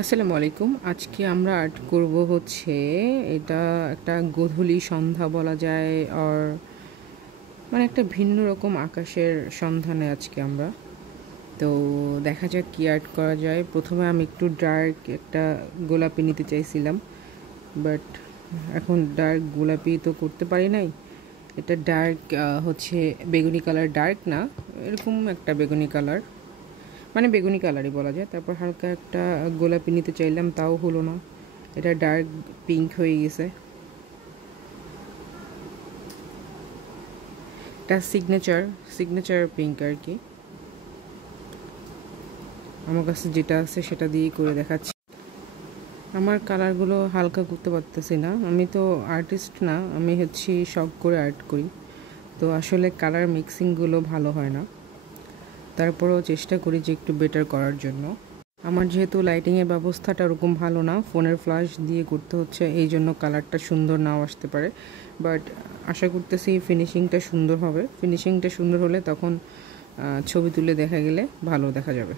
আসসালামু আলাইকুম। আজকে আমরা আর্ট করব হচ্ছে এটা একটা গোধূলি সন্ধ্যা বলা যায় আর মানে একটা ভিন্ন রকম আকাশের সন্ধানে আজকে আমরা। তো দেখা যাক কি আর্ট করা যায়। প্রথমে আমি একটু ডার্ক একটা গোলাপি নিতে চাইছিলাম, বাট এখন ডার্ক গোলাপি তো করতে পারি নাই। এটা ডার্ক হচ্ছে বেগুনি কালার, ডার্ক না, এরকম একটা বেগুনি কালার, মানে বেগুনি কালারই বলা যায়। তারপর হালকা একটা গোলাপি নিতে চাইলাম, তাও হলো না, এটা ডার্ক পিঙ্ক হয়ে গেছে। এটা সিগনেচার পিঙ্ক আর কি। আমার কাছে যেটা আছে সেটা দিয়েই করে দেখাচ্ছি। আমার কালারগুলো হালকা করতে পারতেছি না, আমি তো আর্টিস্ট না, আমি হচ্ছে শখ করে আর্ট করি, তো আসলে কালার মিক্সিংগুলো ভালো হয় না। তারপরেও চেষ্টা করি যে একটু বেটার করার জন্য। আমার যেহেতু লাইটিংয়ের ব্যবস্থাটা ওরকম ভালো না, ফোনের ফ্ল্যাশ দিয়ে করতে হচ্ছে, এই জন্য কালারটা সুন্দর নাও আসতে পারে, বাট আশা করতেছি ফিনিশিংটা সুন্দর হবে। ফিনিশিংটা সুন্দর হলে তখন ছবি তুলে দেখা গেলে ভালো দেখা যাবে।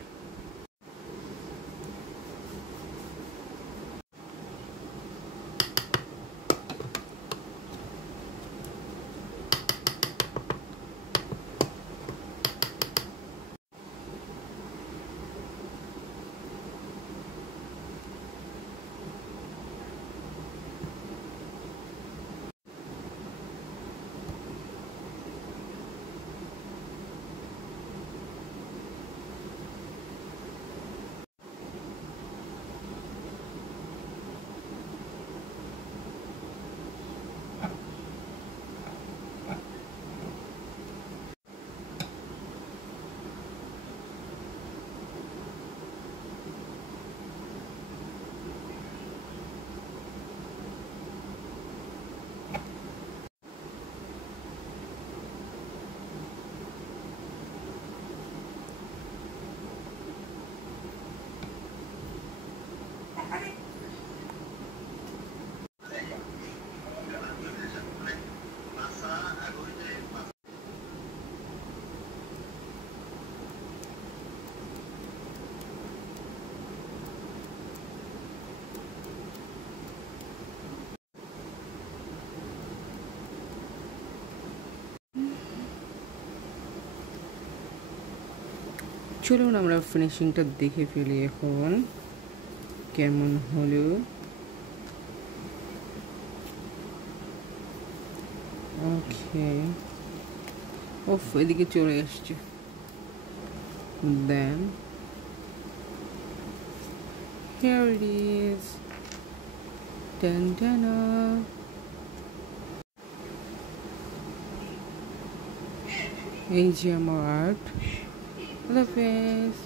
চলুন আমরা ফিনিশিংটা দেখে ফেলি এখন কেমন হলো। ওকে, ওফ, এদিকে চলে আসছে। দেন here it is. Dun, dun, এই যে আমার আর্ট। আল্লাহ হাফেজ।